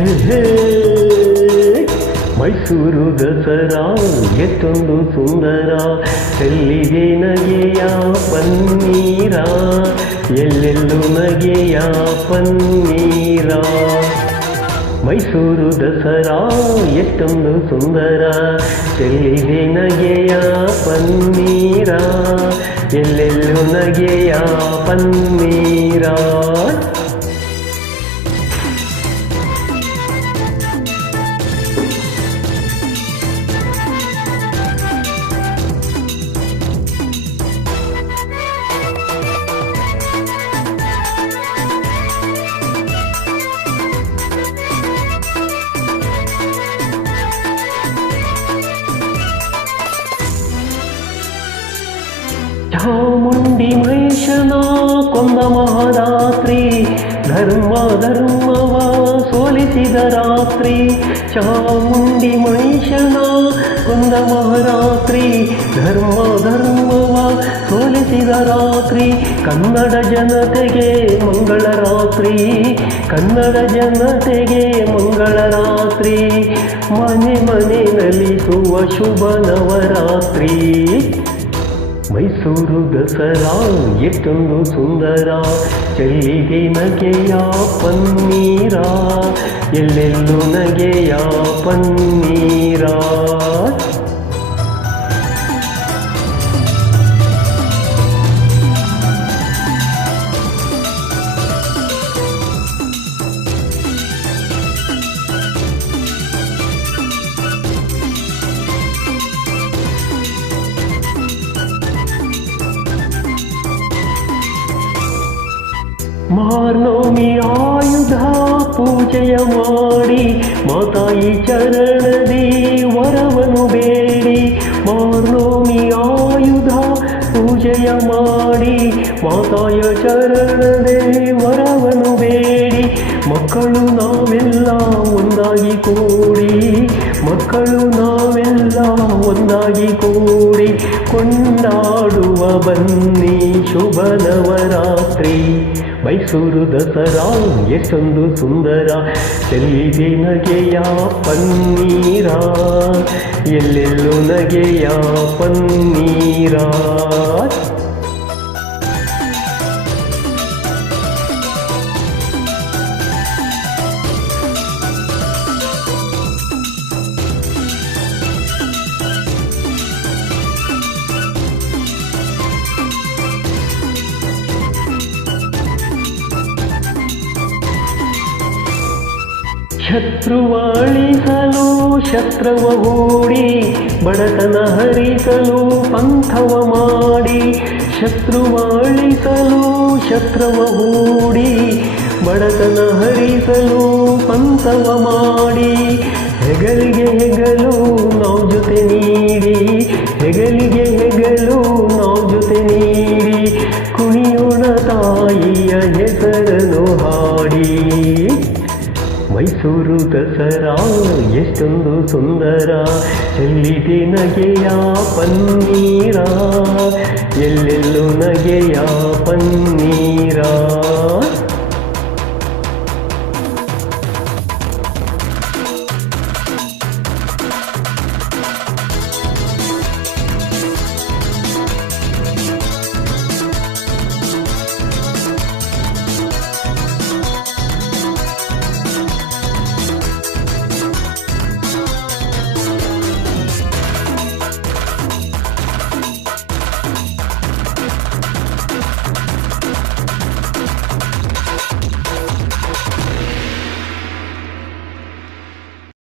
ಹೇ ಹೇ ಮೈಸೂರು ದಸರಾ ಎಷ್ಟೊಂದು ಸುಂದರ, ಚೆಲ್ಲಿದೆ ನಗೆಯ ಪನ್ನೀರ, ಎಲ್ಲೆಲ್ಲೂ ನಗೆಯ ಪನ್ನೀರ. ಮೈಸೂರು ದಸರಾ ಎಷ್ಟೊಂದು ಸುಂದರ, ಚೆಲ್ಲಿದೆ ನಗೆಯ ಪನ್ನೀರ, ಎಲ್ಲೆಲ್ಲೂ ನಗೆಯ ಪನ್ನೀರ. ಚಾಮುಂಡಿ ಮಹಿಷನ ಕೊಂದ ಮಹಾರಾತ್ರಿ, ಧರ್ಮವ ಸೋಲಿಸಿದ ರಾತ್ರಿ. ಚಾಮುಂಡಿ ಮಹಿಷನ ಕೊಂದ ಮಹಾರಾತ್ರಿ, ಧರ್ಮವ ಸೋಲಿಸಿದ ರಾತ್ರಿ. ಕನ್ನಡ ಜನತೆಗೆ ಮಂಗಳ ರಾತ್ರಿ, ಕನ್ನಡ ಜನತೆಗೆ ಮಂಗಳ ರಾತ್ರಿ. ಮನೆ ಮನೆ ನಲಿಸುವ ಶುಭ ನವರಾತ್ರಿ. ಮೈಸೂರು ದಸರಾ ಎಷ್ಟೊಂದು ಸುಂದರ, ಚೆಲ್ಲಿದೆ ನಗೆಯ ಪನ್ನೀರ, ಎಲ್ಲೆಲ್ಲೂ ನಗೆಯ ಪನ್ನೀರ. ಮಾರ್ನೋಮಿ ಆಯುಧ ಪೂಜೆಯ ಮಾಡಿ, ಮಾತಾಯಿ ಚರಣದಿ ವರವನ್ನು ಬೇಡಿ. ಮಾರ್ನೋಮಿ ಆಯುಧ ಪೂಜೆಯ ಮಾಡಿ, ಮಾತಾಯ ಚರಣದಿ ವರವನ್ನು ಬೇಡಿ. ಮಕ್ಕಳು ನಾವೆಲ್ಲ ಒಂದಾಗಿ ಕೂಡಿ, ಮಕ್ಕಳು ನಾವೆಲ್ಲ ಒಂದಾಗಿ ಕೂಡಿ, ಕೊಂಡಾಡುವ ಬನ್ನಿ ಶುಭ ನವರಾತ್ರಿ. ಮೈಸೂರು ದಸರಾ ಎಷ್ಟೊಂದು ಸುಂದರ, ಚೆಲ್ಲಿದೆ ನಗೆಯ ಪನ್ನೀರ, ಎಲ್ಲೆಲ್ಲೂ ನಗೆಯ ಪನ್ನೀರ. ಶತ್ರುವಾಳಿಸಲು ಶಸ್ತ್ರವ ಹೂಡಿ, ಬಡತನ ಹರಿಸಲು ಪಂಥವ ಮಾಡಿ. ಶತ್ರುವಾಳಿಸಲು ಶಸ್ತ್ರವ ಹೂಡಿ, ಬಡತನ ಹರಿಸಲು ಪಂಥವ ಮಾಡಿ. ಹೆಗಲಿಗೆ ಹೆಗಲು ನಾವು ಜೊತೆ ನೀಡಿ, ಹೆಗಲಿಗೆ ಹೆಗಲು ನಾವು ಜೊತೆ ನೀಡಿ, ಕುಣಿಯೋಣ ತಾಯಿಯ ಹೆಸರನ್ನು ಹಾಡಿ. ಮೈಸೂರು ದಸರಾ ಎಷ್ಟೊಂದು ಸುಂದರ, ಚೆಲ್ಲಿದೆ ನಗೆಯ ಪನ್ನೀರ, ಎಲ್ಲೆಲ್ಲೂ ನಗೆಯ ಪನ್ನೀರ.